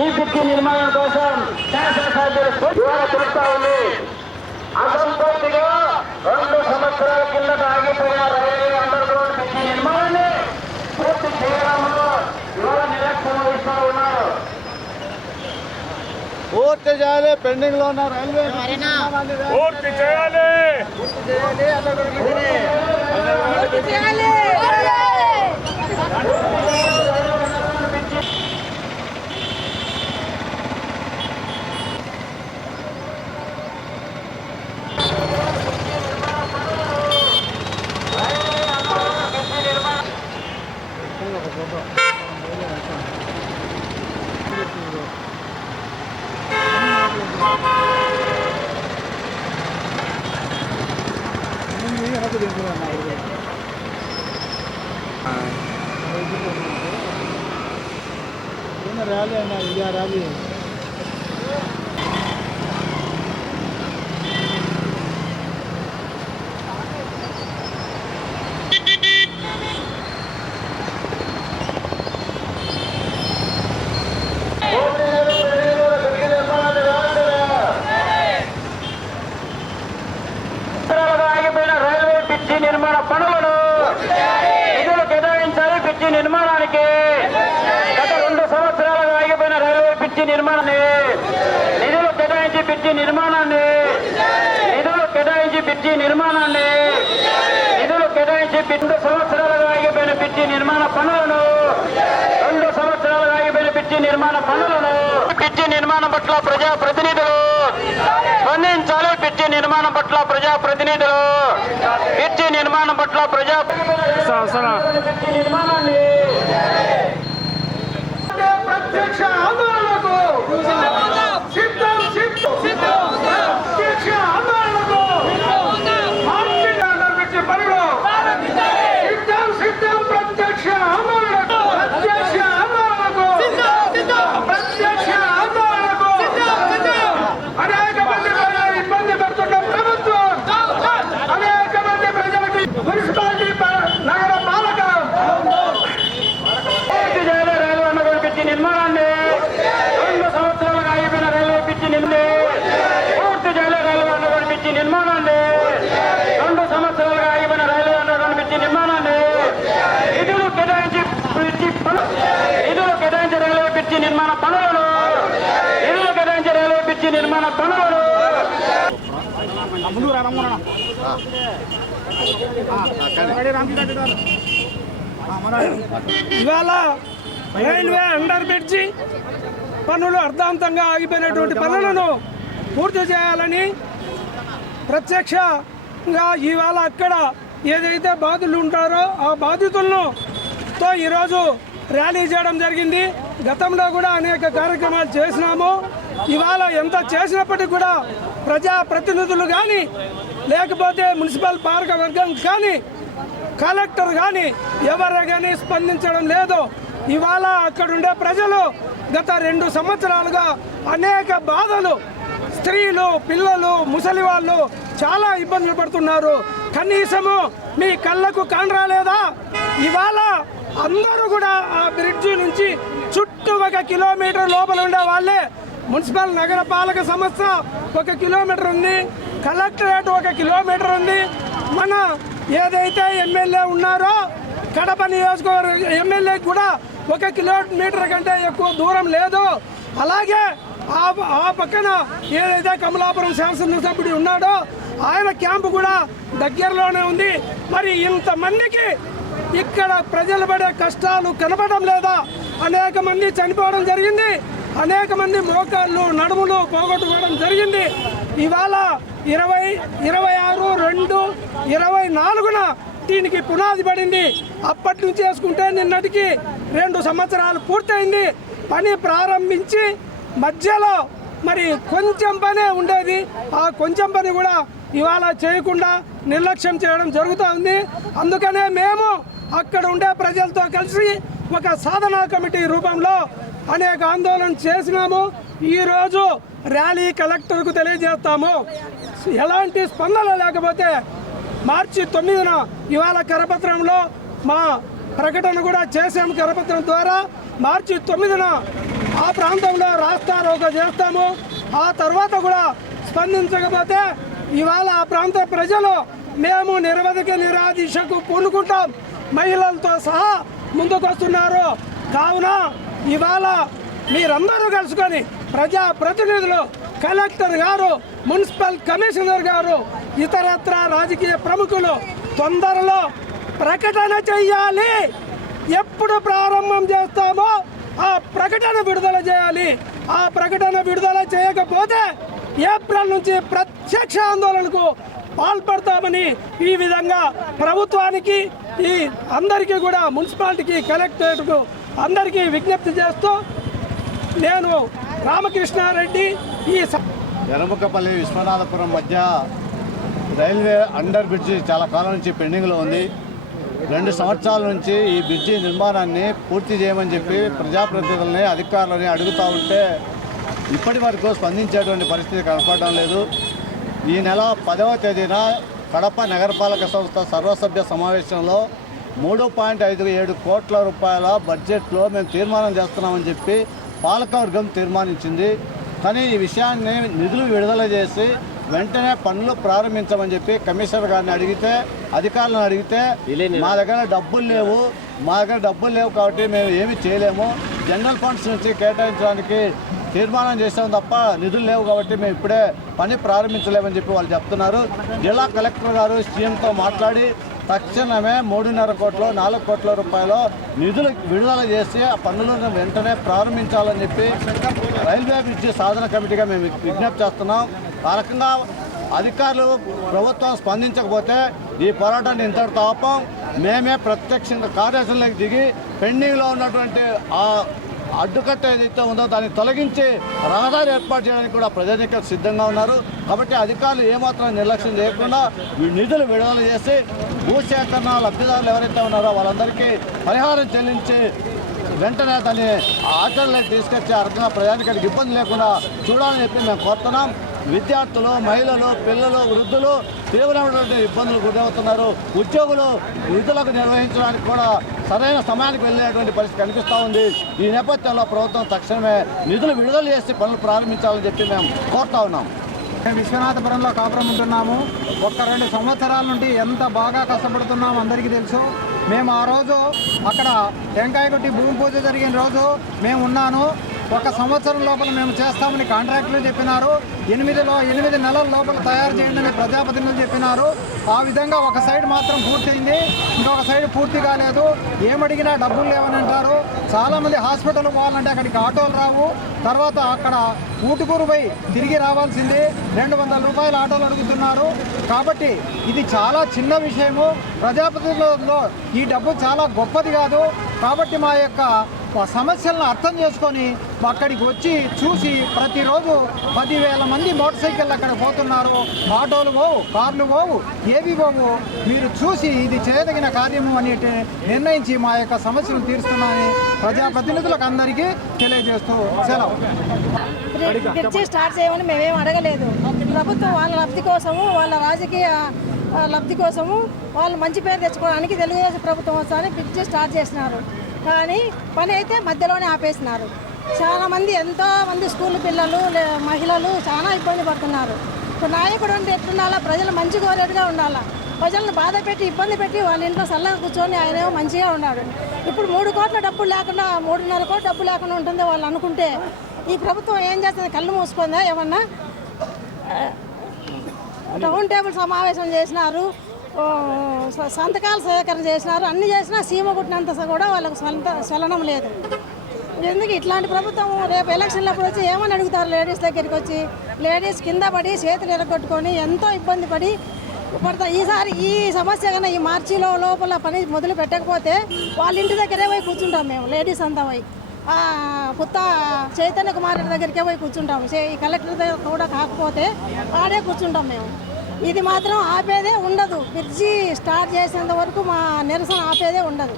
ఈ బ్రిడ్జి నిర్మాణం కోసం శాసనసభ్యులు తెలుస్తా ఉంది. అసంపూర్తిగా 2 సంవత్సరాల కిందట ఆగిపోయిన రైల్వే అండర్ గ్రౌండ్ బ్రిడ్జి నిర్మాణాన్ని పూర్తి చేయడంలో ఇవాళ నిర్లక్ష్యం వహిస్తూ ఉన్నారు. పూర్తి చేయాలి. పెండింగ్ లో ఉన్న రైల్వే పూర్తి చేయాలి. ర్యాలీ అన్న ఇదే ర్యాలీ నిర్మాణ పనులను నిధులు కేటాయించాలి. బ్రిడ్జి నిర్మాణానికి గత 2 సంవత్సరాలుగా ఆగిపోయిన రైల్వే బ్రిడ్జి నిర్మాణాన్ని నిధులు కేటాయించి బ్రిడ్జి నిర్మాణాన్ని నిధులు కేటాయించి బ్రిడ్జి నిర్మాణాన్ని నిధులు కేటాయించి 2 సంవత్సరాలుగా ఆగిపోయిన బ్రిడ్జి నిర్మాణ పనులను 2 సంవత్సరాలుగా ఆగిపోయిన బ్రిడ్జి నిర్మాణ పనులను బ్రిడ్జి నిర్మాణం పట్ల ప్రజాప్రతినిధులు స్పందించాలి. బ్రిడ్జి నిర్మాణం పట్ల ప్రజాప్రతినిధులు బ్రిడ్జి నిర్మాణం పట్ల నిర్మాణాన్ని ప్రత్యక్ష ఆందోళనకు అనేక మంది ప్రజలు ఇబ్బంది పెడుతున్న ప్రభుత్వం, అనేక మంది ప్రజలకి మున్సిపాలిటీ నగర పాలక రైల్వే అండర్ బ్రిడ్జి నిర్మాణాన్ని 2 సంవత్సరాలుగా ఆగిపోయిన రైల్వే బ్రిడ్జి పూర్తి చేయాలి. రైల్వే అండర్ బ్రిడ్జి నిర్మాణాన్ని 2 సంవత్సరాలుగా ఆగిపోయిన రైల్వే అండర్ బ్రిడ్జి నిర్మాణాన్ని నిధులు కేటాయించి రైల్వే బ్రిడ్జి నిర్మాణ పనులను నిధులు కేటాయించి రైల్వే బ్రిడ్జి నిర్మాణ పనులను ఇవాళ రైల్వే అండర్ బ్రిడ్జి పనులు అర్థాంతంగా ఆగిపోయినటువంటి పనులను పూర్తి చేయాలని ప్రత్యక్షంగా ఇవాళ అక్కడ ఏదైతే బాధితులు ఉంటారో ఆ బాధితులను ఈరోజు ర్యాలీ చేయడం జరిగింది. గతంలో కూడా అనేక కార్యక్రమాలు చేసినాము. ఇవాళ ఎంత చేసినప్పటికీ కూడా ప్రజాప్రతినిధులు కానీ లేకపోతే మున్సిపల్ పాలక వర్గం కానీ కలెక్టర్ కానీ ఎవరు కానీ స్పందించడం లేదు. ఇవాళ అక్కడుండే ప్రజలు గత 2 సంవత్సరాలుగా అనేక బాధలు, స్త్రీలు, పిల్లలు, ముసలి వాళ్ళు చాలా ఇబ్బందులు పడుతున్నారు. కనీసము మీ కళ్ళకు కానరాలేదా? ఇవాళ అందరూ కూడా ఆ బ్రిడ్జి నుంచి చుట్టూ 1 కిలోమీటర్ లోపల ఉండే వాళ్ళే. మున్సిపల్ నగర పాలక సంస్థ 1 కిలోమీటర్ ఉంది, కలెక్టరేట్ 1 కిలోమీటర్ ఉంది. మన ఏదైతే ఎమ్మెల్యే ఉన్నారో కడప నియోజకవర్గ ఎమ్మెల్యే కూడా 1 కిలోమీటర్ కంటే ఎక్కువ దూరం లేదు. అలాగే ఆ పక్కన ఏదైతే కమలాపురం శాసనసభ్యుడు ఉన్నాడో ఆయన క్యాంపు కూడా దగ్గరలోనే ఉంది. మరి ఇంతమందికి ఇక్కడ ప్రజలు పడే కష్టాలు కనపడడం లేదా? అనేక మంది చనిపోవడం జరిగింది, అనేక మంది మోకాళ్ళు, నడుములు పోగొట్టుకోవడం జరిగింది. ఇవాళ 26/2/24న దీనికి పునాది పడింది. అప్పటి నుంచి వేసుకుంటే నిన్నటికి 2 సంవత్సరాలు పూర్తయింది. పని ప్రారంభించి మధ్యలో మరి కొంచెం పనే ఉండేది. ఆ కొంచెం పని కూడా ఇవాళ చేయకుండా నిర్లక్ష్యం చేయడం జరుగుతూ ఉంది. అందుకనే మేము అక్కడ ఉండే ప్రజలతో కలిసి ఒక సాధనా కమిటీ రూపంలో అనేక ఆందోళన చేసినాము. ఈరోజు ర్యాలీ కలెక్టర్కు తెలియజేస్తాము. ఎలాంటి స్పందన లేకపోతే మార్చి 9న ఇవాళ కరపత్రంలో మా ప్రకటన కూడా చేసాము. కరపత్రం ద్వారా మార్చి 9న ఆ ప్రాంతంలో రాస్తారోకో చేస్తాము. ఆ తర్వాత కూడా స్పందించకపోతే ఇవాళ ఆ ప్రాంత ప్రజలు మేము నిరవధిక నిరాదీక్షకు పూనుకుంటాం, మహిళలతో సహా ముందుకొస్తున్నారు. కావున ఇవాళ మీరందరూ కలుసుకొని ప్రజాప్రతినిధులు, కలెక్టర్ గారు, మున్సిపల్ కమిషనర్ గారు, ఇతరత్ర రాజకీయ ప్రముఖులు తొందరలో ప్రకటన చెయ్యాలి. ఎప్పుడు ప్రారంభం చేస్తామో ఆ ప్రకటన విడుదల చేయాలి. ఆ ప్రకటన విడుదల చేయకపోతే ఏప్రిల్ నుంచి ప్రత్యక్ష ఆందోళనకు పాల్పడతామని ఈ విధంగా ప్రభుత్వానికి, ఈ అందరికీ కూడా మున్సిపాలిటీకి, కలెక్టరేట్కు అందరికీ విజ్ఞప్తి చేస్తూ నేను రామకృష్ణారెడ్డి ఈ ఎర్రముక్కపల్లి విశ్వనాథపురం మధ్య రైల్వే అండర్ బ్రిడ్జి చాలా కాలం నుంచి పెండింగ్లో ఉంది. 2 సంవత్సరాల నుంచి ఈ బ్రిడ్జి నిర్మాణాన్ని పూర్తి చేయమని చెప్పి ప్రజాప్రతినిధులని, అధికారులని అడుగుతూ ఉంటే ఇప్పటి వరకు స్పందించేటువంటి పరిస్థితి కనపడడం లేదు. ఈ నెల 10వ తేదీన కడప నగరపాలక సంస్థ సర్వసభ్య సమావేశంలో 3.57 కోట్ల రూపాయల బడ్జెట్లో మేము తీర్మానం చేస్తున్నామని చెప్పి పాలకవర్గం తీర్మానించింది. కానీ ఈ విషయాన్ని నిధులు విడుదల చేసి వెంటనే పనులు ప్రారంభించమని చెప్పి కమిషనర్ గారిని అడిగితే, అధికారులను అడిగితే మా దగ్గర డబ్బులు లేవు కాబట్టి మేము ఏమీ చేయలేము, జనరల్ ఫండ్స్ నుంచి కేటాయించడానికి తీర్మానం చేసాం తప్ప నిధులు లేవు కాబట్టి మేము ఇప్పుడే పని ప్రారంభించలేమని చెప్పి వాళ్ళు చెప్తున్నారు. జిల్లా కలెక్టర్ గారు సీఎంతో మాట్లాడి తక్షణమే 3.5 కోట్లు 4 కోట్ల రూపాయలు నిధులు విడుదల చేసి ఆ పనులను వెంటనే ప్రారంభించాలని చెప్పి రైల్వే బ్రిడ్జి సాధన కమిటీగా మేము విజ్ఞప్తి చేస్తున్నాం. ఆ రకంగా అధికారులు, ప్రభుత్వం స్పందించకపోతే ఈ పోరాటాన్ని ఇంతటితో ఆపం. మేమే ప్రత్యక్షంగా కార్యాచరణలోకి దిగి పెండింగ్లో ఉన్నటువంటి ఆ అడ్డుకట్ట ఏదైతే ఉందో దాన్ని తొలగించి రహదారి ఏర్పాటు చేయడానికి కూడా ప్రజానికలు సిద్ధంగా ఉన్నారు. కాబట్టి అధికారులు ఏమాత్రం నిర్లక్ష్యం చేయకుండా నిధులు విడుదల చేసి భూసేకరణ లబ్ధిదారులు ఎవరైతే ఉన్నారో వాళ్ళందరికీ పరిహారం చెల్లించి వెంటనే దాన్ని ఆచరణలోకి తీసుకొచ్చే రకంగా ప్రజానికానికి ఇబ్బంది లేకుండా చూడాలని చెప్పి మేము కోరుతున్నాం. విద్యార్థులు, మహిళలు, పిల్లలు, వృద్ధులు తీవ్రమైనటువంటి ఇబ్బందులు గురవుతున్నారు. ఉద్యోగులు విధులకు నిర్వహించడానికి కూడా సరైన సమయానికి వెళ్ళేటువంటి పరిస్థితి కనిపిస్తూ ఉంది. ఈ నేపథ్యంలో ప్రభుత్వం తక్షణమే నిధులు విడుదల చేసి పనులు ప్రారంభించాలని చెప్పి మేము కోరుతా ఉన్నాం. మేము విశ్వనాథపురంలో కాపురం ఉంటున్నాము. 1-2 సంవత్సరాల నుండి ఎంత బాగా కష్టపడుతున్నాము అందరికీ తెలుసు. మేము ఆ రోజు అక్కడ టెంకాయ కొట్టి భూమి పూజ జరిగిన రోజు మేము ఉన్నాను. 1 సంవత్సరం లోపల మేము చేస్తామని కాంట్రాక్టులు చెప్పినారు. 8 నెలల లోపల తయారు చేయండి అని ప్రజాప్రతినిధులు చెప్పినారు. ఆ విధంగా ఒక సైడ్ మాత్రం పూర్తయింది, ఇంకొక సైడ్ పూర్తి కాలేదు. ఏమడిగినా డబ్బులు లేవని అంటారు. చాలామంది హాస్పిటల్ పోవాలంటే అక్కడికి ఆటోలు రావు. తర్వాత అక్కడ ఊటుకూరు పోయి తిరిగి రావాల్సింది 200 రూపాయల ఆటోలు అడుగుతున్నారు. కాబట్టి ఇది చాలా చిన్న విషయము. ప్రజాప్రతినిధులలో ఈ డబ్బు చాలా గొప్పది కాదు. కాబట్టి మా యొక్క సమస్యలను అర్థం చేసుకొని అక్కడికి వచ్చి చూసి ప్రతిరోజు 10,000 మంది మోటార్ సైకిళ్ళు అక్కడ పోతున్నారు. ఆటోలు పోవు, కార్లు పోవు, ఏవి పోవు. మీరు చూసి ఇది చేయదగిన కార్యము అని నిర్ణయించి మా యొక్క సమస్యలు తీరుస్తున్నామని ప్రజాప్రతినిధులకు అందరికీ తెలియజేస్తూ సెలవు. బ్రిడ్జి స్టార్ట్ చేయమని మేమేం అడగలేదు. ప్రభుత్వం వాళ్ళ లబ్ధి కోసము, వాళ్ళ రాజకీయ లబ్ధి కోసము, వాళ్ళు మంచి పేరు తెచ్చుకోవడానికి తెలుగుదేశం ప్రభుత్వం వస్తారని బ్రిడ్జి స్టార్ట్ చేసినారు. కానీ పని అయితే మధ్యలోనే ఆపేసినారు. చాలామంది, ఎంతోమంది స్కూల్ పిల్లలు, మహిళలు చాలా ఇబ్బంది పడుతున్నారు. ఇప్పుడు నాయకుడు అంటే ఎట్లుండాలా? ప్రజలు మంచి కోరేట్టుగా ఉండాలా. ప్రజలను బాధ పెట్టి, ఇబ్బంది పెట్టి వాళ్ళ ఇంట్లో చల్లగా కూర్చొని ఆయనేమో మంచిగా ఉన్నాడు. ఇప్పుడు 3 కోట్ల డబ్బులు లేకుండా, 3.5 కోట్ల డబ్బు లేకుండా ఉంటుందో వాళ్ళు అనుకుంటే ఈ ప్రభుత్వం ఏం చేస్తుంది? కళ్ళు మూసుకుందా? ఏమన్నా రౌండ్ టేబుల్ సమావేశం చేసినారు, సంతకాల సేకరణ చేసినారు, అన్ని చేసినా సీమ కుట్టినంత కూడా వాళ్ళకు చలనం లేదు. ఎందుకు ఇట్లాంటి ప్రభుత్వం? రేపు ఎలక్షన్లప్పుడు వచ్చి ఏమని అడుగుతారు? లేడీస్ దగ్గరికి వచ్చి లేడీస్ కింద పడి చేతులు ఎరగొట్టుకొని ఎంతో ఇబ్బంది పడి పడతారు. ఈసారి ఈ సమస్య కన్నా ఈ మార్చిలో లోపల పని మొదలు పెట్టకపోతే వాళ్ళ ఇంటి దగ్గరే పోయి కూర్చుంటాం మేము. లేడీస్ అంతా పోయి కొత్త చైతన్య కుమార్ దగ్గరికే పోయి కూర్చుంటాము. ఈ కలెక్టర్ దగ్గర కూడా కాకపోతే ఆడే కూర్చుంటాం మేము. ఇది మాత్రం ఆపేదే ఉండదు. బ్రిడ్జి స్టార్ట్ చేసేంత వరకు మా నిరసన ఆపేదే ఉండదు.